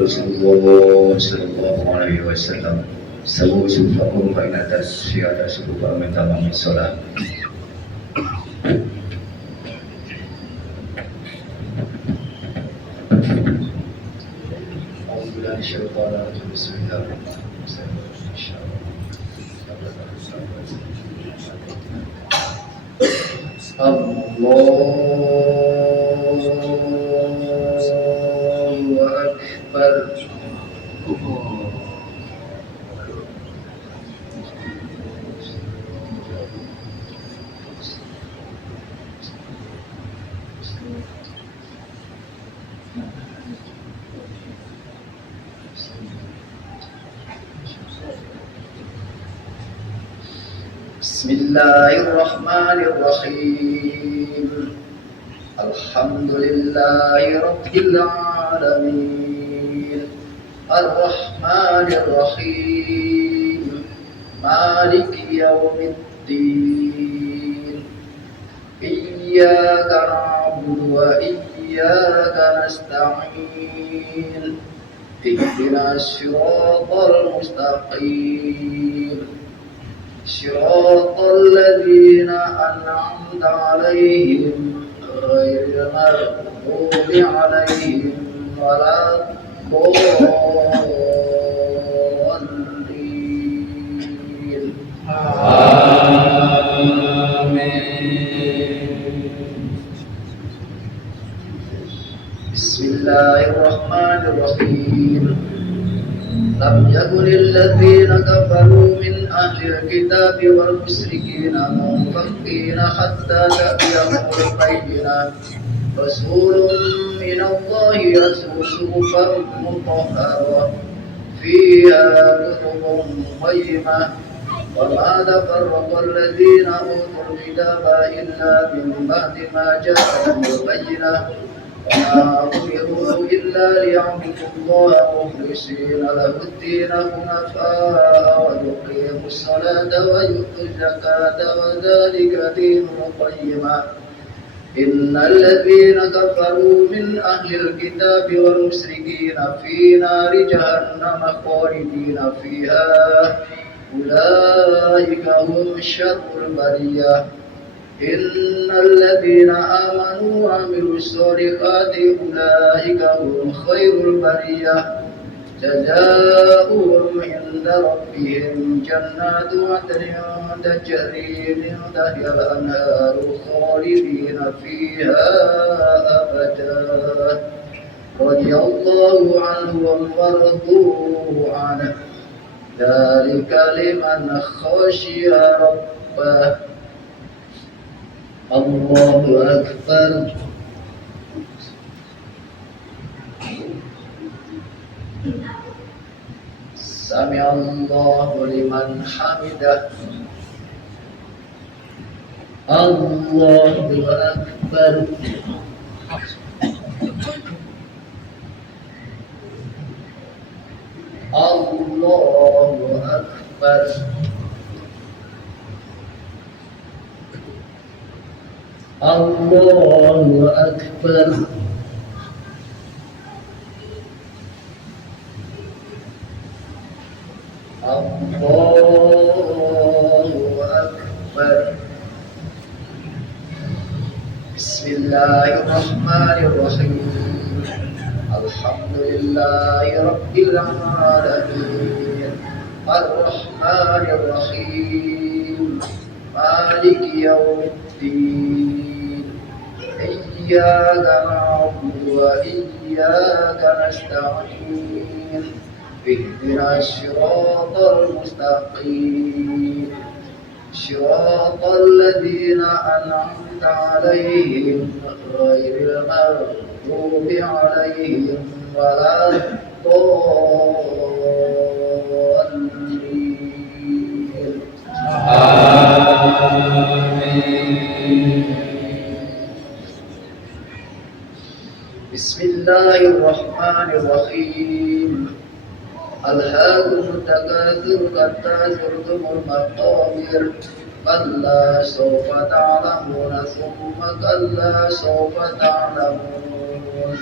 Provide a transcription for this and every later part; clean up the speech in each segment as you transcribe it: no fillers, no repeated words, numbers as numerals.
Rasulullah sallallahu alaihi wasallam. Sawu sufakum fa inna tasyiyata sufuka min tamami salat. Alhamdulillah syaitan bismillahirrahmanirrahim. Allahu Akbar. Bismillahirrahmanirrahim. Alhamdulillahi rabbil alamin. Ar-Rahmanir Rahim. Maliki yaumiddin. Iyyaka na'budu wa iyyaka nasta'in. Ihdinas siratal mustaqim. صراط الذين أنعمت عليهم غير المغضوب عليهم ولا الضالين آمين. بسم الله الرحمن الرحيم. لم يكن الذين كفروا من أهل الكتاب والمشركين منفكين حتى تأتيهم البينة. رسول من الله يتلو صحفا مطهرة فيها كتب قيمة. وما تفرق الذين أوتوا الكتاب إلا من بعد ما جاءهم البينة. وما أمروا إلا ليعبدوا الله مخلصين له الدين حنفاء ويقيموا الصلاة ويؤتوا الزكاة وذلك دين القيمة. إن الذين كفروا من أهل الكتاب والمشركين في نار جهنم خالدين فيها أولئك هم شر البرية. إن الذين آمنوا وعملوا الصالحات أولئك هم خير البرية. جزاؤهم عند ربهم جنات عدن تجري من تحتها الأنهار خالدين فيها أبدا. رضي الله عنهم ورضوا عنه ذلك لمن خشي ربه. الله أكبر. سمع الله لمن حمده. الله أكبر. الله أكبر. الله أكبر. الله أكبر. بسم الله الرحمن الرحيم. الحمد لله رب العالمين. الرحمن الرحيم. مالك يوم الدين. إياك نعبد وإياك نستعين. اهدنا الصراط المستقيم صراط الذين أنعمت عليهم غير المغضوب عليهم ولا الضالين آمين. بسم الله الرحمن الرحيم ألهاكم التكاثر حتى زرتم المقابر كلا سوف تعلمون ثم كلا سوف تعلمون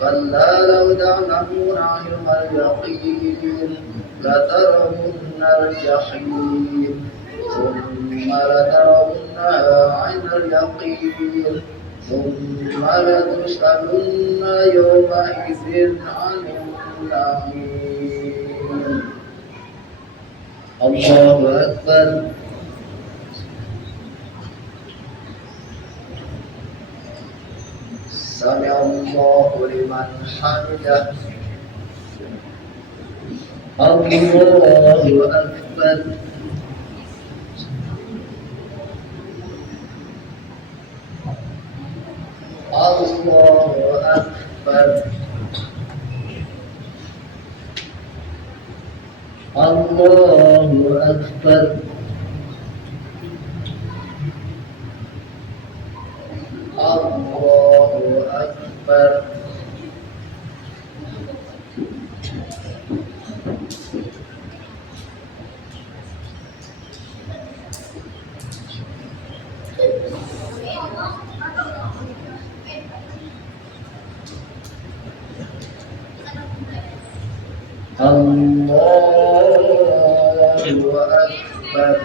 كلا لو تعلمون علم اليقين لترون الجحيم ثم لترونها عين اليقين ثم لتسألن يومئذ عن النعيم. الله أكبر. سمع الله لمن حمده. الله أكبر. الله أكبر. الله أكبر. الله أكبر. الله أكبر.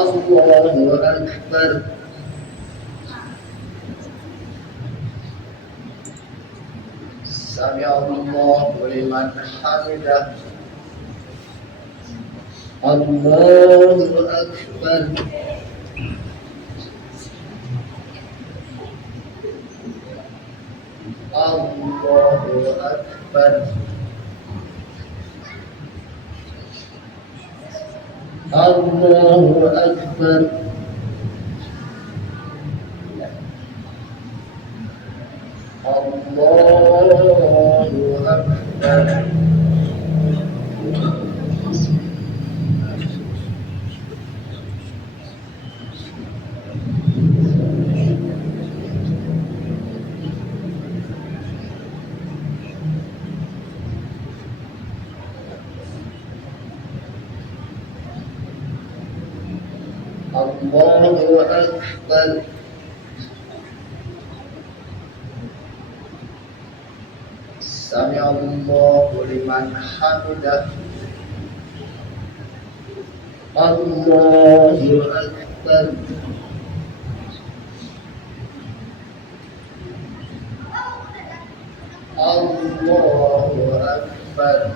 الله أكبر. سمع الله لمن حمده. الله أكبر. الله أكبر. الله أكبر. الله أكبر. الله أكبر. سمع الله لمن حمده. الله أكبر. الله أكبر.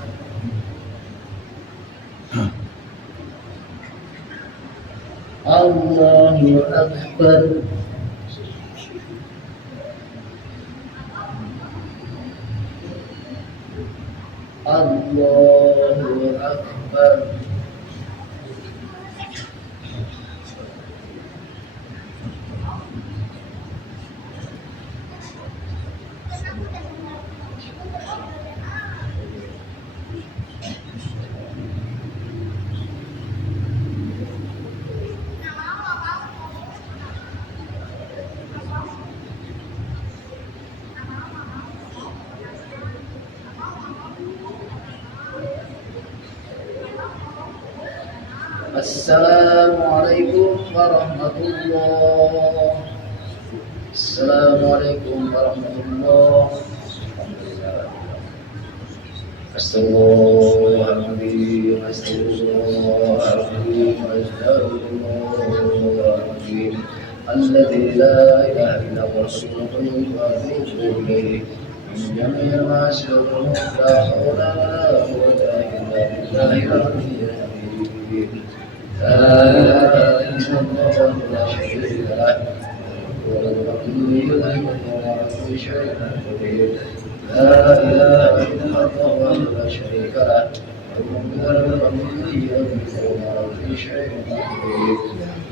الله أكبر. الله أكبر. السلام عليكم ورحمة الله. السلام عليكم ورحمة الله. أستغفر الله العظيم. أستغفر الله العظيم. أستغفر الله العظيم الذي لا إله إلا هو الحي القيوم وأتوب إليه من جميع ما سلكهم لا حول ولا قوة إلا بالله العلي العظيم لا إله إلا الله لا شريك له وله الحمد وله كل شيء قدير لا إله إلا الله لا شريك له وله الحمد وله كل شيء قدير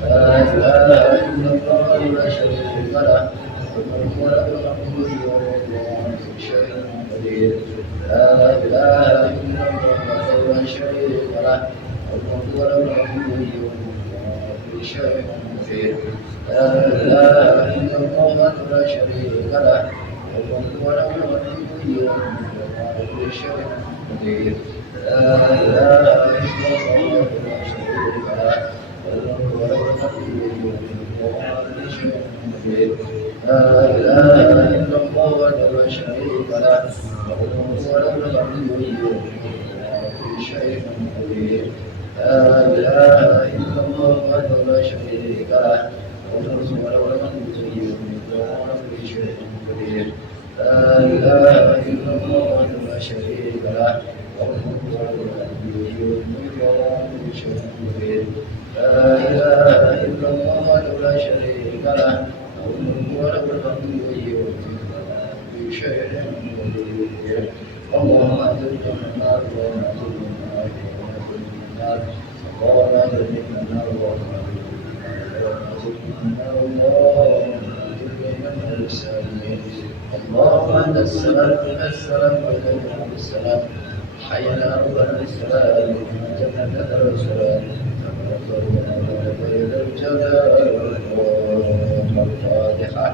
لا إله إلا الله لا شريك له وله الحمد وله كل شيء قدير لا إله إلا الله لا شريك له وله الحمد وله كل شيء قدير لا إله إلا الله لا شريك له وله الحمد وله كل شيء قدير لا إله إلا الله لا شريك له وله الحمد وله كل شيء قدير لا إله إلا الله لا شريك له وله الحمد وله كل شيء قدير لا إله إلا الله لا شريك له وله الحمد وله كل شيء قدير لا إله إلا الله لا شريك له وله الحمد وله كل شيء قدير لا إله إلا الله لا شريك له وله الحمد وله كل شيء قدير اللهم أجرنا من النار اللهم أجرنا من النار اللهم أجرنا من النار اللهم اللهم أنت السلام من السلام وإليك السلام حينا ربنا السلام جنة السلام تبارك ربنا وإلى الجلال والفاتحة